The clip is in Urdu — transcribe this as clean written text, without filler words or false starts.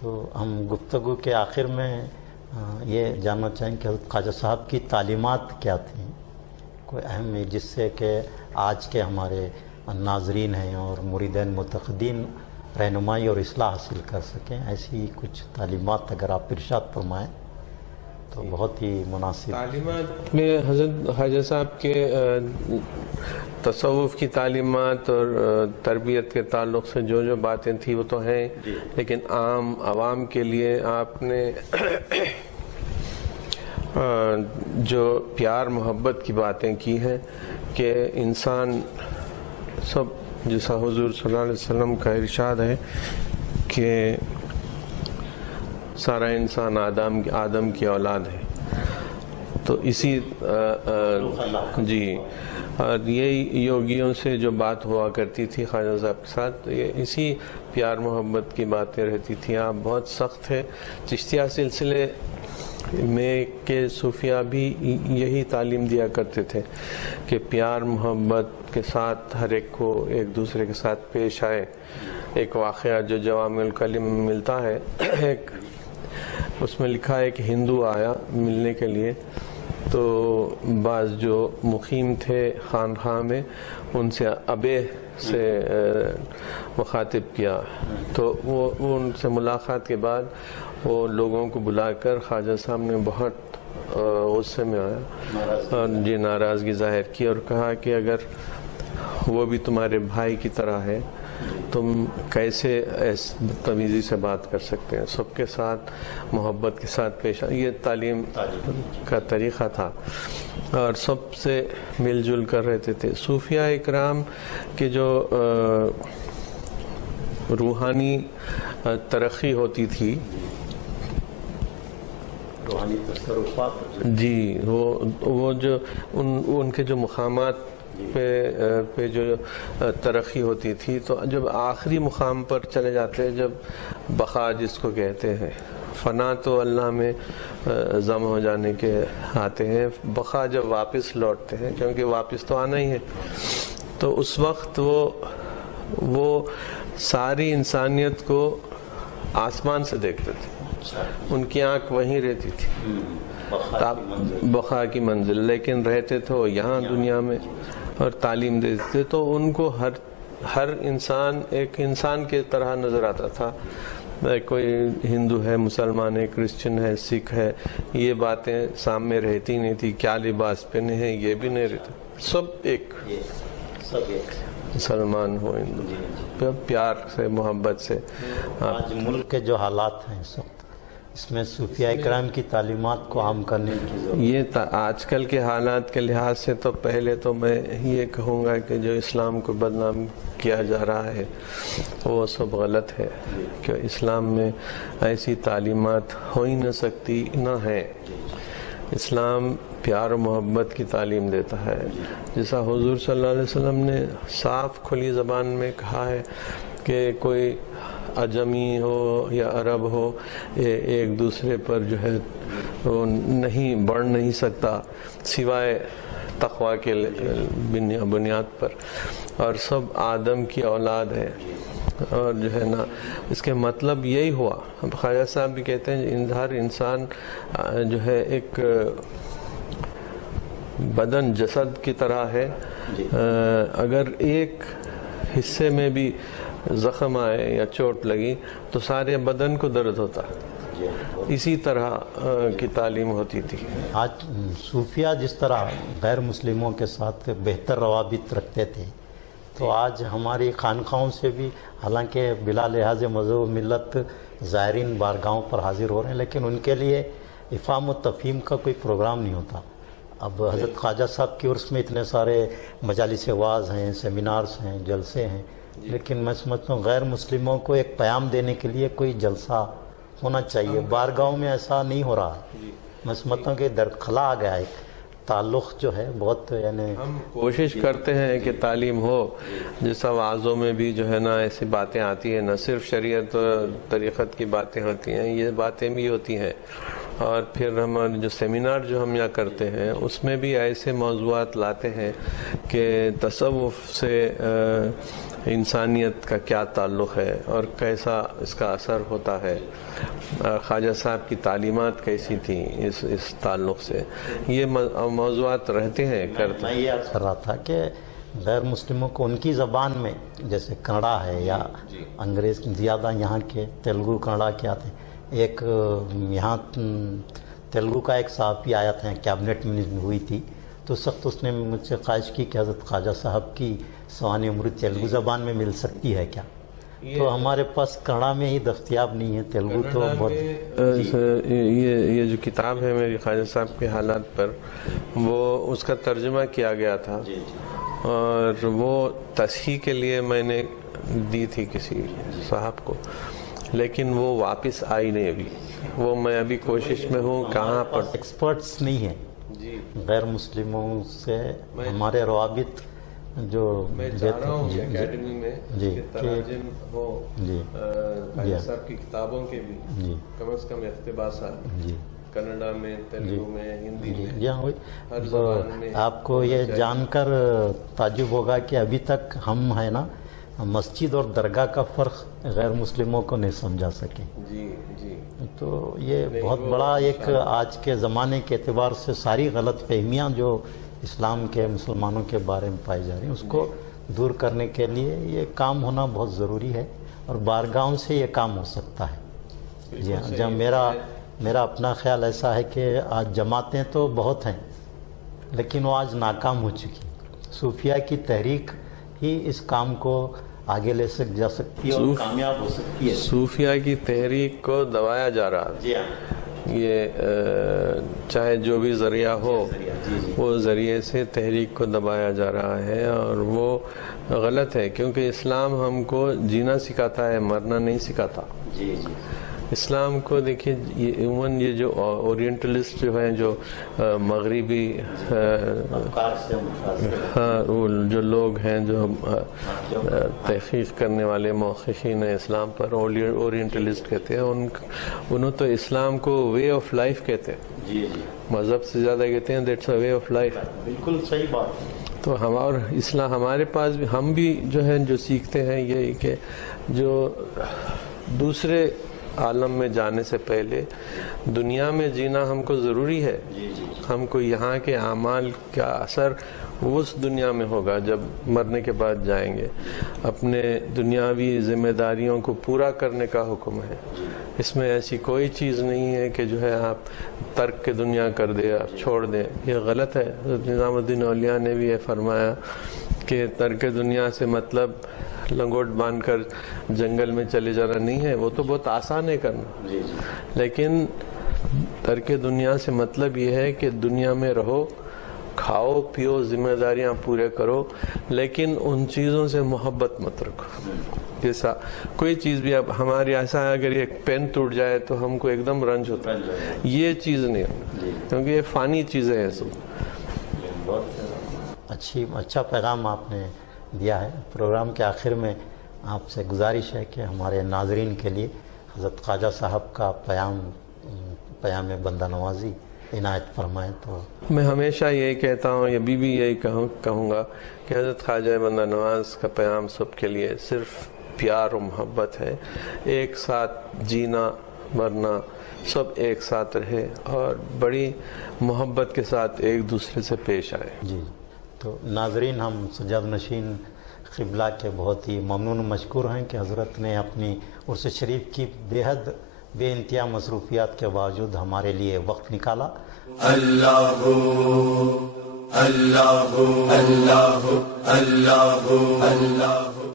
تو ہم گفتگو کے آخر میں یہ جاننا چاہیں کہ حضرت خواجہ صاحب کی تعلیمات کیا تھیں، کوئی اہم ہے جس سے کہ آج کے ہمارے ناظرین ہیں اور مریدین متقدین رہنمائی اور اصلاح حاصل کر سکیں، ایسی کچھ تعلیمات اگر آپ ارشاد فرمائیں تو بہت ہی مناسب۔ تعلیمات میں حضرت خواجہ صاحب کے تصوف کی تعلیمات اور تربیت کے تعلق سے جو جو باتیں تھیں وہ تو ہیں، لیکن عام عوام کے لیے آپ نے جو پیار محبت کی باتیں کی ہیں کہ انسان سب، جیسا حضور صلی اللہ علیہ وسلم کا ارشاد ہے کہ سارا انسان آدم کی اولاد ہے، تو اسی جی اور یہی یوگیوں سے جو بات ہوا کرتی تھی خواجہ صاحب کے ساتھ، یہ اسی پیار محبت کی باتیں رہتی تھیں۔ آپ بہت سخت ہے چشتیہ سلسلے میں کہ صوفیہ بھی یہی تعلیم دیا کرتے تھے کہ پیار محبت کے ساتھ ہر ایک کو ایک دوسرے کے ساتھ پیش آئے۔ ایک واقعہ جو جوامع الکلم میں ملتا ہے، ایک اس میں لکھا ہے کہ ہندو آیا ملنے کے لیے، تو بعض جو مقیم تھے خانقاہ میں ان سے ابے سے مخاطب کیا، تو وہ ان سے ملاقات کے بعد وہ لوگوں کو بلا کر خواجہ صاحب نے بہت غصے میں آیا، جی ناراضگی ظاہر کی اور کہا کہ اگر وہ بھی تمہارے بھائی کی طرح ہے تم کیسے تمیزی سے بات کر سکتے ہیں، سب کے ساتھ محبت کے ساتھ پیش آئے۔ یہ تعلیم کا طریقہ تھا اور سب سے مل جل کر رہتے تھے۔ صوفیہ اکرام کے جو روحانی ترقی ہوتی تھی، روحانی تصرفات، جی وہ جو ان کے جو مقامات پہ جو ترقی ہوتی تھی، تو جب آخری مقام پر چلے جاتے ہیں، جب بقا جس کو کہتے ہیں، فنا تو اللہ میں ضم ہو جانے کے آتے ہیں، بقا جب واپس لوٹتے ہیں کیونکہ واپس تو آنا ہی ہے، تو اس وقت وہ ساری انسانیت کو آسمان سے دیکھتے تھے، ان کی آنکھ وہیں رہتی تھی، بقا کی منزل، لیکن رہتے تھے وہ یہاں دنیا میں اور تعلیم دیتے تھے، تو ان کو ہر انسان ایک انسان کے طرح نظر آتا تھا۔ کوئی ہندو ہے، مسلمان ہے، کرسچن ہے، سکھ ہے، یہ باتیں سامنے رہتی نہیں تھی، کیا لباس پہنے ہیں یہ بھی نہیں رہتا، سب ایک، مسلمان ہو ہندو، پیار سے محبت سے۔ آج ملک کے جو حالات ہیں اس میں صوفیہ اکرام کی تعلیمات کو عام کرنے کی ضرورت، یہ آج کل کے حالات کے لحاظ سے تو پہلے تو میں یہ کہوں گا کہ جو اسلام کو بدنام کیا جا رہا ہے وہ سب غلط ہے، کہ اسلام میں ایسی تعلیمات ہو ہی نہ سکتی، نہ ہے۔ اسلام پیار و محبت کی تعلیم دیتا ہے، جیسا حضور صلی اللہ علیہ وسلم نے صاف کھلی زبان میں کہا ہے کہ کوئی عجمی ہو یا عرب ہو، ایک دوسرے پر جو ہے وہ نہیں بڑھ نہیں سکتا سوائے تقوی کے بنیاد پر، اور سب آدم کی اولاد ہے، اور جو ہے نا اس کے مطلب یہی ہوا۔ اب خواجہ صاحب بھی کہتے ہیں ہر انسان جو ہے ایک بدن جسد کی طرح ہے، اگر ایک حصے میں بھی زخم آئے یا چوٹ لگی تو سارے بدن کو درد ہوتا، اسی طرح کی تعلیم ہوتی تھی۔ آج صوفیہ جس طرح غیر مسلموں کے ساتھ بہتر روابط رکھتے تھے، تو آج ہماری خانقاہوں سے بھی حالانکہ بلا لحاظ مذہب و ملت زائرین بارگاہوں پر حاضر ہو رہے ہیں، لیکن ان کے لیے افہام و تفہیم کا کوئی پروگرام نہیں ہوتا۔ اب حضرت خواجہ صاحب کی عرس میں اتنے سارے مجالس واعظ ہیں، سیمینارز ہیں، جلسے ہیں، لیکن میں سمجھتا ہوں غیر مسلموں کو ایک پیام دینے کے لیے کوئی جلسہ ہونا چاہیے۔ بارگاہوں میں ایسا نہیں ہو رہا ہے، میں سمجھتا ہوں کہ خلا آ گیا ہے، تعلق جو ہے بہت، یعنی ہم کوشش کرتے ہیں کہ تعلیم ہو، جیسا وعظوں میں بھی جو ہے نا ایسی باتیں آتی ہیں، نہ صرف شریعت اور طریقت کی باتیں ہوتی ہیں، یہ باتیں بھی ہوتی ہیں، اور پھر ہمارے جو سیمینار جو ہم یہاں کرتے ہیں اس میں بھی ایسے موضوعات لاتے ہیں کہ تصوف سے انسانیت کا کیا تعلق ہے اور کیسا اس کا اثر ہوتا ہے، خواجہ صاحب کی تعلیمات کیسی تھیں اس تعلق سے، یہ موضوعات رہتے ہیں کرتے میں یہ عرض کر رہا تھا کہ غیر مسلموں کو ان کی زبان میں، جیسے کنڑا ہے یا انگریز زیادہ یہاں کے تیلگو کنڑا کے آتے ہیں، ایک یہاں تیلگو کا ایک صحافی آیا تھا، کیبنٹ منسٹر ہوئی تھی، تو سخت اس نے مجھ سے خواہش کی کہ حضرت خواجہ صاحب کی سوانح عمری تیلگو زبان میں مل سکتی ہے کیا؟ تو ہمارے پاس کنڑا میں ہی دستیاب نہیں ہے، تیلگو تو بہت یہ جو کتاب ہے میری خواجہ صاحب کے حالات پر، وہ اس کا ترجمہ کیا گیا تھا اور وہ تصحیح کے لیے میں نے دی تھی کسی صاحب کو، لیکن وہ واپس آئی نہیں ابھی، وہ میں ابھی کوشش میں ہوں کہاں پر ایکسپرٹس نہیں ہیں غیر مسلموں سے ہمارے روابط جو میں چاہ رہا ہوں کہ اکیڈمی میں تراجم ہو خواجہ صاحب کی کتابوں کے بھی کم از کم اقتباسات، کنڈا میں، تیلگو میں، ہندی میں، ہر زبان میں۔ آپ کو یہ جان کر تعجب ہوگا کہ ابھی تک ہم ہے نا مسجد اور درگاہ کا فرق غیر مسلموں کو نہیں سمجھا سکے۔ تو یہ بہت بڑا ایک آج کے زمانے کے اعتبار سے ساری غلط فہمیاں جو اسلام کے مسلمانوں کے بارے میں پائی جا رہی ہیں، اس کو دور کرنے کے لیے یہ کام ہونا بہت ضروری ہے، اور بارگاہوں سے یہ کام ہو سکتا ہے۔ جی ہاں، جب میرا اپنا خیال ایسا ہے کہ آج جماعتیں تو بہت ہیں لیکن وہ آج ناکام ہو چکی ہیں۔ صوفیہ کی تحریک ہی اس کام کو آگے لے جا سکتی ہے اور کامیاب ہو سکتی ہے۔ صوفیہ کی تحریک کو دبایا جا رہا ہے، یہ چاہے جو بھی ذریعہ ہو، وہ ذریعے سے تحریک کو دبایا جا رہا ہے، اور وہ غلط ہے، کیونکہ اسلام ہم کو جینا سکھاتا ہے، مرنا نہیں سکھاتا۔ اسلام کو دیکھیے، عموماً یہ جو اورینٹلسٹ جو ہیں، جو مغربی جو لوگ ہیں، جو تحقیق کرنے والے محققین ہیں اسلام پر، اورینٹلسٹ کہتے ہیں، انہوں تو اسلام کو وے آف لائف کہتے ہیں، مذہب سے زیادہ کہتے ہیں that's a way of life. بالکل صحیح بات۔ تو اسلام ہمارے پاس بھی، ہم بھی جو ہیں جو سیکھتے ہیں یہی کہ جو دوسرے عالم میں جانے سے پہلے دنیا میں جینا ہم کو ضروری ہے۔ ہم کو یہاں کے اعمال کا اثر اس دنیا میں ہوگا جب مرنے کے بعد جائیں گے۔ اپنے دنیاوی ذمہ داریوں کو پورا کرنے کا حکم ہے، اس میں ایسی کوئی چیز نہیں ہے کہ جو ہے آپ ترک کے دنیا کر دیں، آپ چھوڑ دیں، یہ غلط ہے۔ حضرت نظام الدین اولیاء نے بھی یہ فرمایا کہ ترک دنیا سے مطلب لنگوٹ باندھ کر جنگل میں چلے جانا نہیں ہے، وہ تو بہت آسان ہے کرنا، لیکن ترک دنیا سے مطلب یہ ہے کہ دنیا میں رہو، کھاؤ پیو، ذمہ داریاں پورے کرو، لیکن ان چیزوں سے محبت مت رکھو۔ جیسا کوئی چیز بھی، اب ہماری ایسا ہے اگر ایک پین ٹوٹ جائے تو ہم کو ایک دم رنج ہوتا ہے، یہ چیز نہیں ہوتی، کیونکہ یہ فانی چیزیں ہیں سب۔ بہت اچھا پیغام آپ نے دیا ہے۔ پروگرام کے آخر میں آپ سے گزارش ہے کہ ہمارے ناظرین کے لیے حضرت خواجہ صاحب کا پیام بندہ نوازی عنایت فرمائیں۔ تو میں ہمیشہ یہی کہتا ہوں، ابھی بھی یہی کہوں گا کہ حضرت خواجہ بندہ نواز کا پیام سب کے لیے صرف پیار و محبت ہے، ایک ساتھ جینا مرنا، سب ایک ساتھ رہے اور بڑی محبت کے ساتھ ایک دوسرے سے پیش آئے۔ جی، تو ناظرین، ہم سجاد نشین قبلہ کے بہت ہی ممنون و مشکور ہیں کہ حضرت نے اپنی عرس شریف کی بے انتہا مصروفیات کے باوجود ہمارے لیے وقت نکالا۔ اللہ اللہ اللہ اللہ اللہ